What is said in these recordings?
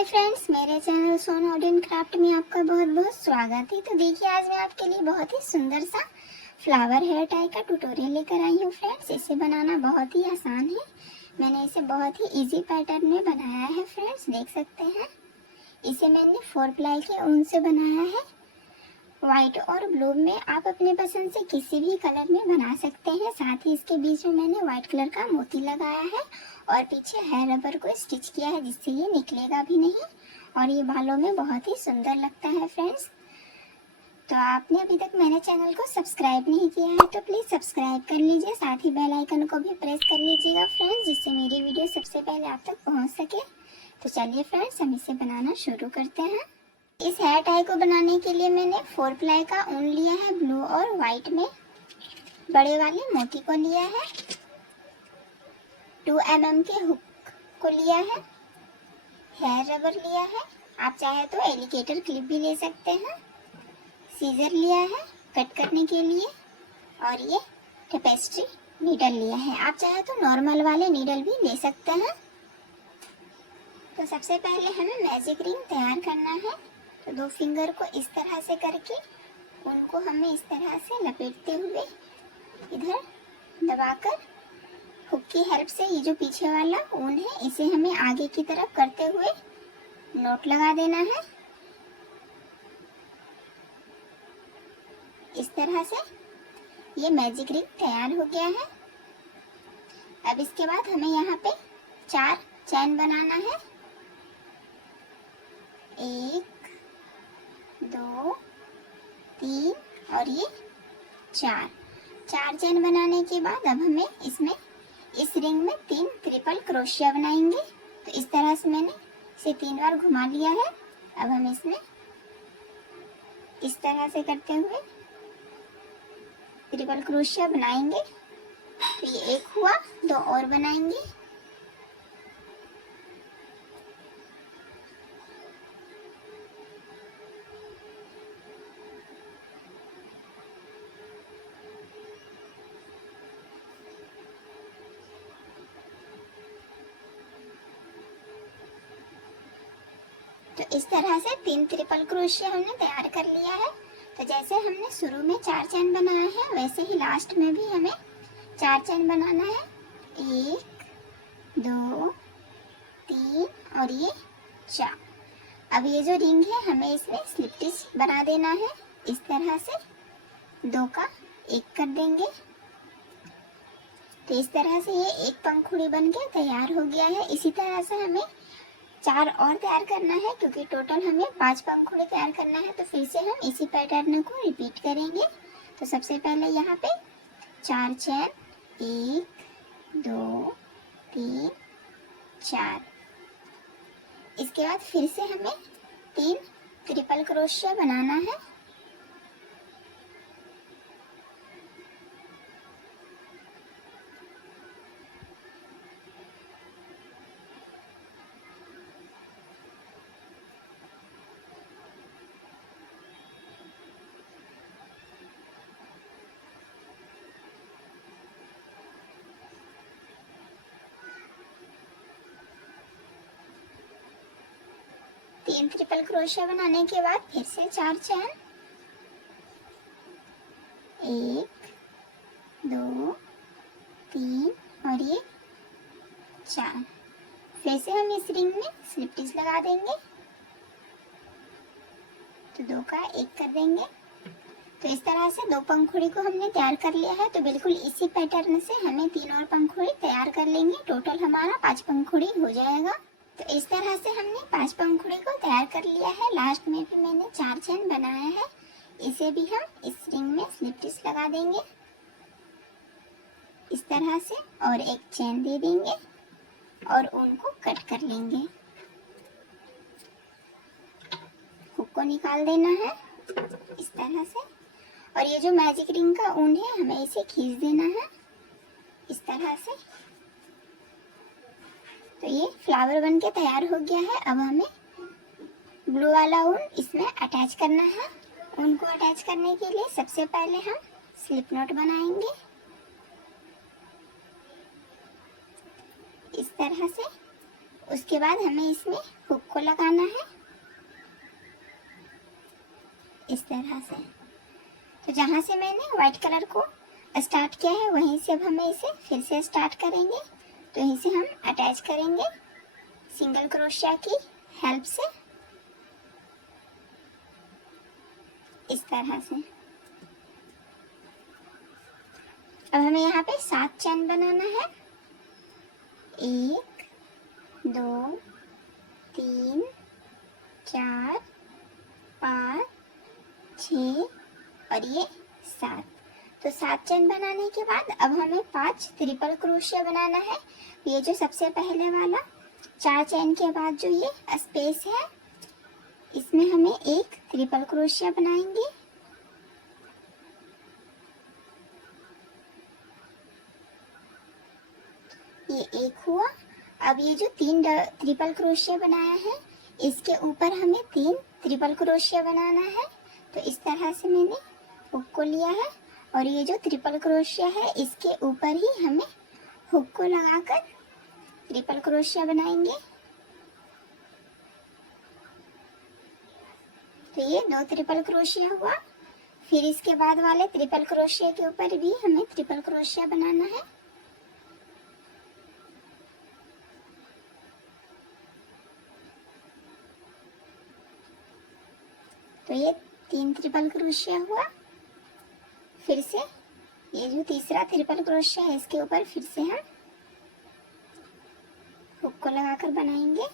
नमस्ते फ्रेंड्स, मेरे चैनल सोन आर्ट एंड क्राफ्ट में आपका बहुत बहुत स्वागत है। तो देखिए, आज मैं आपके लिए बहुत ही सुंदर सा फ्लावर हेयर टाई का ट्यूटोरियल लेकर आई हूँ फ्रेंड्स। इसे बनाना बहुत ही आसान है। मैंने इसे बहुत ही इजी पैटर्न में बनाया है फ्रेंड्स, देख सकते हैं। इसे मैंने 4 प्लाई के ऊन से बनाया है। व्हाइट और ब्लू में आप अपने पसंद से किसी भी कलर में बना सकते हैं। साथ ही इसके बीच में मैंने व्हाइट कलर का मोती लगाया है और पीछे हेयर रबर को स्टिच किया है, जिससे ये निकलेगा भी नहीं और ये बालों में बहुत ही सुंदर लगता है फ्रेंड्स। तो आपने अभी तक मेरे चैनल को सब्सक्राइब नहीं किया है तो प्लीज़ सब्सक्राइब कर लीजिए। साथ ही बेल आइकन को भी प्रेस कर लीजिएगा फ्रेंड्स, जिससे मेरी वीडियो सबसे पहले आप तक पहुँच सके। तो चलिए फ्रेंड्स, हम इसे बनाना शुरू करते हैं। इस हेयर टाई को बनाने के लिए मैंने 4 प्लाई का ऊन लिया है, ब्लू और व्हाइट में। बड़े वाले मोती को लिया है, 2 mm के हुक को लिया है, हेयर रबर लिया है, आप चाहे तो एलिगेटर क्लिप भी ले सकते हैं, सीजर लिया है कट करने के लिए, और ये टेपेस्ट्री नीडल लिया है। आप चाहे तो नॉर्मल वाले नीडल भी ले सकते हैं। तो सबसे पहले हमें मैजिक रिंग तैयार करना है। तो 2 फिंगर को इस तरह से करके उनको हमें इस तरह से लपेटते हुए इधर दबाकर हुक की हेल्प से ये जो पीछे वाला ऊन है इसे हमें आगे की तरफ करते हुए नॉट लगा देना है। इस तरह से ये मैजिक रिंग तैयार हो गया है। अब इसके बाद हमें यहाँ पे 4 चैन बनाना है। 1 2 3 और ये 4 चैन बनाने के बाद अब हमें इसमें इस रिंग में 3 ट्रिपल क्रोशिया बनाएंगे। तो इस तरह से मैंने इसे 3 बार घुमा लिया है। अब हम इसमें इस तरह से करते हुए ट्रिपल क्रोशिया बनाएंगे। तो ये एक हुआ, 2 और बनाएंगे। तो इस तरह से 3 ट्रिपल क्रोशिया हमने तैयार कर लिया है। तो जैसे हमने शुरू में 4 चैन बनाया है, वैसे ही लास्ट में भी हमें 4 चैन बनाना है। 1 2 3 और ये 4। अब ये जो रिंग है हमें इसमें स्लिप स्टिच बना देना है। इस तरह से 2 का 1 कर देंगे। तो इस तरह से ये एक पंखुड़ी बन के तैयार हो गया है। इसी तरह से हमें 4 और तैयार करना है, क्योंकि टोटल हमें 5 पंखुड़ी तैयार करना है। तो फिर से हम इसी पैटर्न को रिपीट करेंगे। तो सबसे पहले यहाँ पे 4 चैन, 1 2 3 4। इसके बाद फिर से हमें 3 ट्रिपल क्रोशिया बनाना है। तीन ट्रिपल क्रोशिया बनाने के बाद फिर से 4 चैन, 1 2 3 और ये 4। फिर से हम इस रिंग में स्लिप स्टिच लगा देंगे। तो 2 का 1 कर देंगे। तो इस तरह से 2 पंखुड़ी को हमने तैयार कर लिया है। तो बिल्कुल इसी पैटर्न से हमें 3 और पंखुड़ी तैयार कर लेंगे। टोटल हमारा 5 पंखुड़ी हो जाएगा। तो इस तरह से हमने 5 पंखुड़ी को तैयार कर लिया है। लास्ट में भी मैंने 4 चैन बनाया है। इसे भी हम इस रिंग में स्लिप स्टिच लगा देंगे इस तरह से, और एक चैन दे देंगे और उनको कट कर लेंगे। हुक को निकाल देना है इस तरह से, और ये जो मैजिक रिंग का ऊन है हमें इसे खींच देना है इस तरह से। तो ये फ्लावर बन के तैयार हो गया है। अब हमें ब्लू वाला ऊन इसमें अटैच करना है। ऊन को अटैच करने के लिए सबसे पहले हम स्लिप नॉट बनाएंगे इस तरह से। उसके बाद हमें इसमें हुक को लगाना है इस तरह से। तो जहाँ से मैंने व्हाइट कलर को स्टार्ट किया है वहीं से अब हमें इसे फिर से स्टार्ट करेंगे। तो यहीं से हम अटैच करेंगे सिंगल क्रोशिया की हेल्प से इस तरह से। अब हमें यहाँ पे 7 चैन बनाना है। 1 2 3 4 5 6 और ये 7। तो 7 चैन बनाने के बाद अब हमें 5 ट्रिपल क्रोशिया बनाना है। ये जो सबसे पहले वाला 4 चैन के बाद जो ये स्पेस है इसमें हमें एक ट्रिपल क्रोशिया बनाएंगे। ये एक हुआ। अब ये जो 3 ट्रिपल क्रोशिया बनाया है इसके ऊपर हमें 3 ट्रिपल क्रोशिया बनाना है। तो इस तरह से मैंने हुक को लिया है और ये जो ट्रिपल क्रोशिया है इसके ऊपर ही हमें हुक को लगाकर ट्रिपल क्रोशिया बनाएंगे। तो ये 2 ट्रिपल क्रोशिया हुआ। फिर इसके बाद वाले ट्रिपल क्रोशिया के ऊपर भी हमें ट्रिपल क्रोशिया बनाना है। तो ये 3 ट्रिपल क्रोशिया हुआ। फिर से ये जो तीसरा ट्रिपल क्रोशिया है इसके ऊपर फिर से हम हुक को लगाकर बनाएंगे।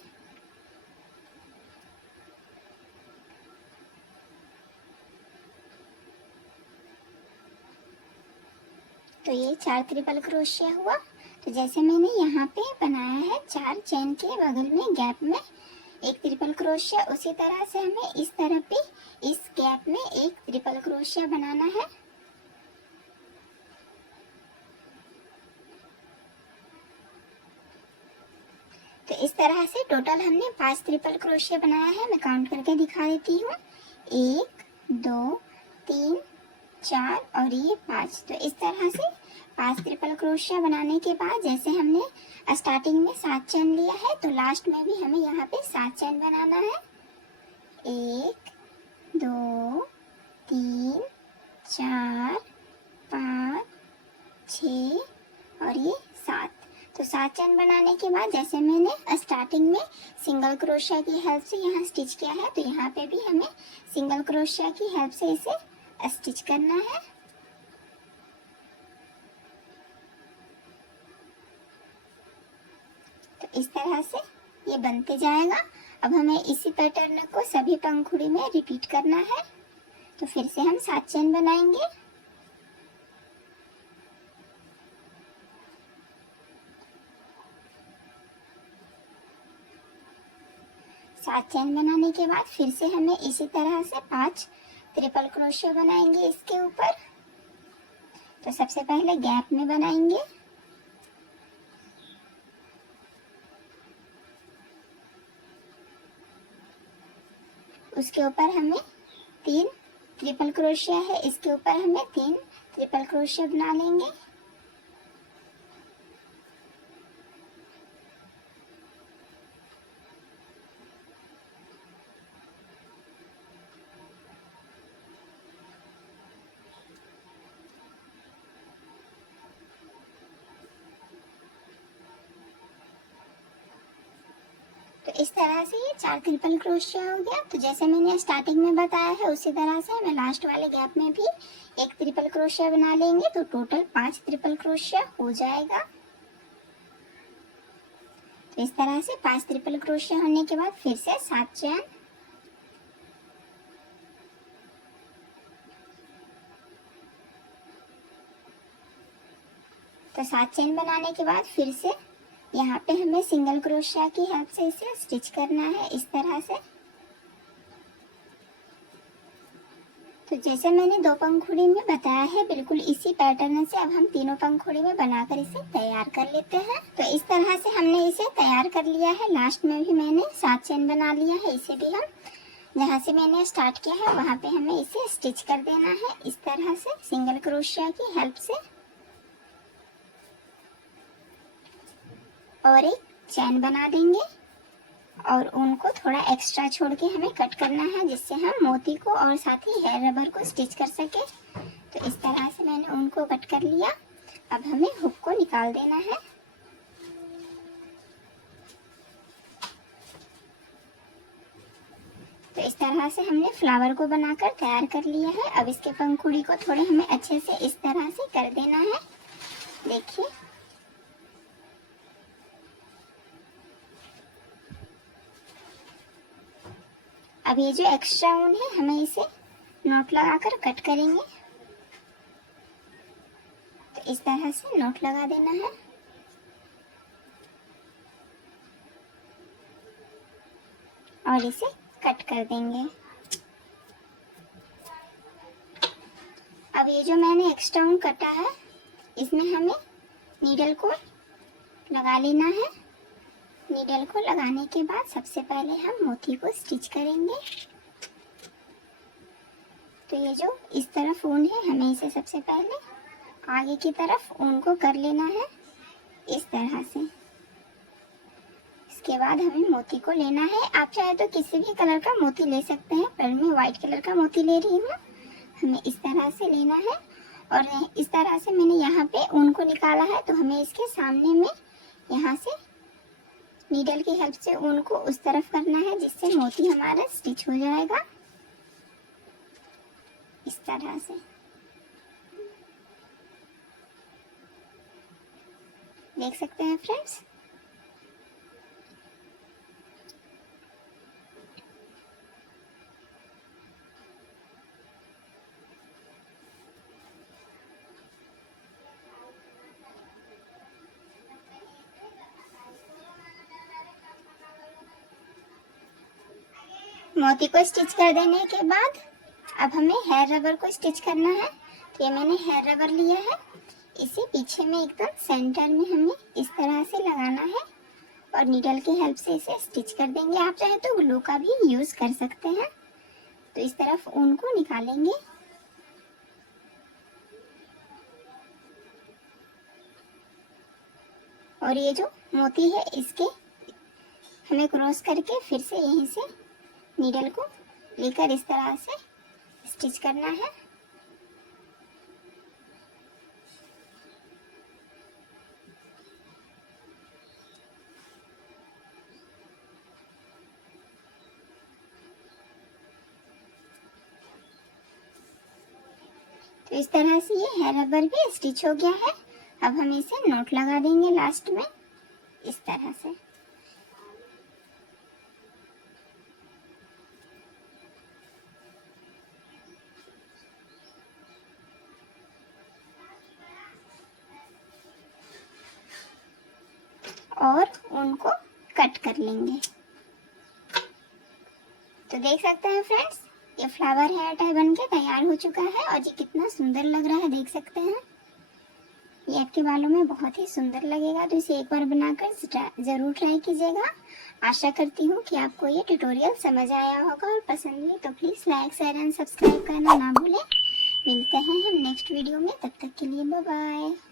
तो ये 4 ट्रिपल क्रोशिया हुआ। तो जैसे मैंने यहाँ पे बनाया है 4 चेन के बगल में गैप में एक ट्रिपल क्रोशिया, उसी तरह से हमें इस तरफ भी इस गैप में एक ट्रिपल क्रोशिया बनाना है। तो इस तरह से टोटल हमने 5 ट्रिपल क्रोशिया बनाया है। मैं काउंट करके दिखा देती हूँ। 1 2 3 4 और ये 5। तो इस तरह से 5 ट्रिपल क्रोशिया बनाने के बाद जैसे हमने स्टार्टिंग में 7 चैन लिया है तो लास्ट में भी हमें यहाँ पे 7 चैन बनाना है। 1 2 3 4 5 6 और ये 7। तो 7 चैन बनाने के बाद जैसे मैंने स्टार्टिंग में सिंगल क्रोशिया की हेल्प से यहाँ स्टिच किया है तो यहाँ पे भी हमें सिंगल क्रोशिया की हेल्प से इसे स्टिच करना है। तो इस तरह से ये बनते जाएगा। अब हमें इसी पैटर्न को सभी पंखुड़ी में रिपीट करना है। तो फिर से हम 7 चैन बनाएंगे। सात चैन बनाने के बाद फिर से हमें इसी तरह से 5 ट्रिपल क्रोशिया बनाएंगे इसके ऊपर। तो सबसे पहले गैप में बनाएंगे, उसके ऊपर हमें 3 ट्रिपल क्रोशिया है, इसके ऊपर हमें 3 ट्रिपल क्रोशिया बना लेंगे। तो इस तरह से ये 4 ट्रिपल क्रोशिया हो गया। तो जैसे मैंने स्टार्टिंग में बताया है उसी तरह से हमें लास्ट वाले गैप में भी एक ट्रिपल क्रोशिया बना लेंगे। तो टोटल 5 ट्रिपल क्रोशिया हो जाएगा। तो इस तरह से 5 ट्रिपल क्रोशिया होने के बाद फिर से 7 चैन, तो 7 चैन बनाने के बाद फिर से यहाँ पे हमें सिंगल क्रोशिया की हेल्प से इसे स्टिच करना है इस तरह से। तो जैसे मैंने 2 पंखुड़ी में बताया है बिल्कुल इसी पैटर्न से अब हम तीनों पंखुड़ी में बनाकर इसे तैयार कर लेते हैं। तो इस तरह से हमने इसे तैयार कर लिया है। लास्ट में भी मैंने 7 चैन बना लिया है। इसे भी हम जहाँ से मैंने स्टार्ट किया है वहाँ पे हमें इसे स्टिच कर देना है इस तरह से सिंगल क्रोशिया की हेल्प से। और एक चैन बना देंगे। और ऊन को थोड़ा एक्स्ट्रा छोड़ के हमें कट करना है, जिससे हम मोती को और साथ ही हेयर रबर को स्टिच कर सके। तो इस तरह से मैंने ऊन को कट कर लिया। अब हमें हुक को निकाल देना है। तो इस तरह से हमने फ्लावर को बनाकर तैयार कर लिया है। अब इसके पंखुड़ी को थोड़े हमें अच्छे से इस तरह से कर देना है। देखिए, अब ये जो एक्स्ट्रा ऊन है हमें इसे नॉट लगाकर कट करेंगे। तो इस तरह से नॉट लगा देना है और इसे कट कर देंगे। अब ये जो मैंने एक्स्ट्रा ऊन कटा है इसमें हमें नीडल को लगा लेना है। नीडल को लगाने के बाद सबसे पहले हम मोती को स्टिच करेंगे। तो ये जो इस तरफ ऊन है हमें इसे सबसे पहले आगे की तरफ ऊन को कर लेना है इस तरह से। इसके बाद हमें मोती को लेना है। आप चाहे तो किसी भी कलर का मोती ले सकते हैं, पर मैं व्हाइट कलर का मोती ले रही हूँ। हमें इस तरह से लेना है और इस तरह से मैंने यहाँ पे ऊन को निकाला है, तो हमें इसके सामने में यहाँ से नीडल की हेल्प से ऊन को उस तरफ करना है, जिससे मोती हमारा स्टिच हो जाएगा इस तरह से। देख सकते हैं फ्रेंड्स। मोती को स्टिच कर देने के बाद अब हमें हेयर रबर को स्टिच करना है। तो ये मैंने हेयर रबर लिया है, इसे पीछे में एकदम सेंटर में हमें इस तरह से लगाना है और नीडल की हेल्प से इसे स्टिच कर देंगे। आप चाहे तो ग्लू का भी यूज कर सकते हैं। तो इस तरफ ऊन को निकालेंगे और ये जो मोती है इसके हमें क्रॉस करके फिर से यहीं से नीडल को लेकर इस तरह से स्टिच करना है। तो इस तरह से ये हेयर रबर भी स्टिच हो गया है। अब हम इसे नॉट लगा देंगे लास्ट में इस तरह से। और उनको कट कर लेंगे। तो देख सकते हैं फ्रेंड्स, ये फ्लावर हेयर टाई बनके तैयार हो चुका है और ये कितना सुंदर लग रहा है, देख सकते हैं। ये आपके बालों में बहुत ही सुंदर लगेगा। तो इसे एक बार बनाकर ज़रूर ट्राई कीजिएगा। आशा करती हूँ कि आपको ये ट्यूटोरियल समझ आया होगा और पसंद हुई तो please like share and subscribe करना ना भूलें। मिलते हैं हम नेक्स्ट वीडियो में, तब तक के लिए बाय बाय।